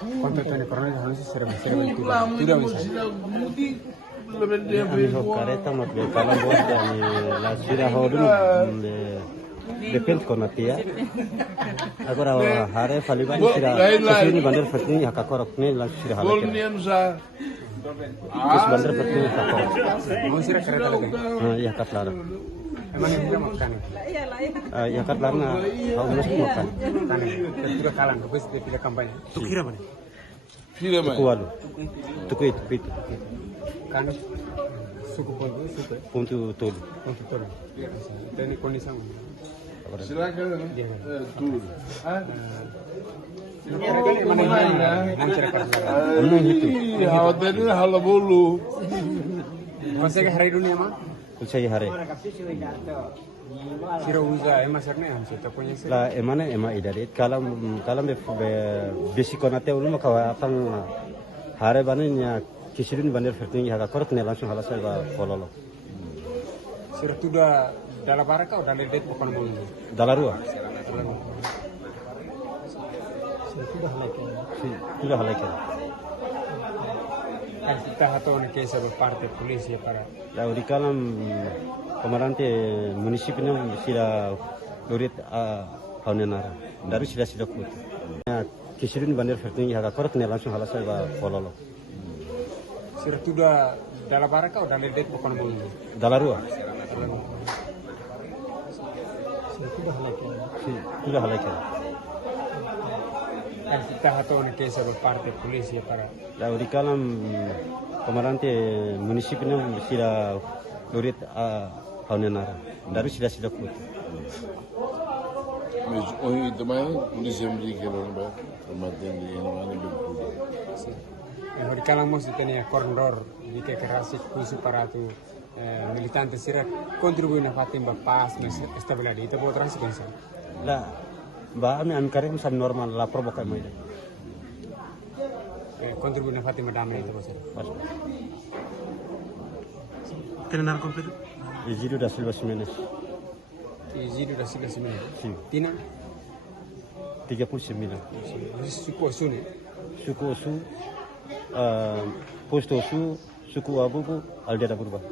Kontrattore Coronel serve itu. Tidak bisa. Ami ho careta mat be kala bos ami la sira hodun defense konatia agora hare falibani sira kesini bandar fatni hakakorok ne la sira halake kes bandar fatni hakakorok Mau sira kereta lagi. ya katlara Emang yang tidak makan. ya katlarna ha musu makan Tane. Tidak kalah. Bes tidak kampanye. Tu kira mana? kualu tukui pitu Kan suku pun suku. puntu tolu Untuk tol. Ini kondisi sama. Silakan. Tuh. ono hitu Hawatirnya hal bulu. Masih ke hari dunia mah? usai hare Sira uza masaknya hamsi tak punya sih. la emana ema idare kalam be besi konate ulum kawa apang hare banenya kisirin bandar fatni hakakorok ne langsung halasa ba pololo Sira tuda dalam baraka udah lihat bukan mulu. dalarua Sira tuda halaki. sudah halake Kan kita hatau ni kesa parte polisi para. la uri kalam komarante munisipnya sira lurit haunenara dari sida kut ya kisirin bandar fatni hakakorok ne langsung halasa ba pololo Sira tuda dalam baraka udah lihat bukan mulu. dalarua Sira tuda halaki. sudah halake Kan kita hatau ni kesa parte polisi para. la uri kalam komarante munisipnya sira lurit haunenara dari sida kut Mas hoy também polícia americana ba kematian di mana berbudi. Hari kalang mos tenía corndor di que kerasi kusi para tu militante sira contribuir na fatin ba paz na estabilidad itu buat transparansi. la ba ami karim san normal la provoca mai Contribuir na fatin ba damai itu sira. Terminar completo. Egidio da Silva Jimenez Izidu da sila simina. sim Tina 39 suku suni. suku osu posto osu suku abubu aldera burba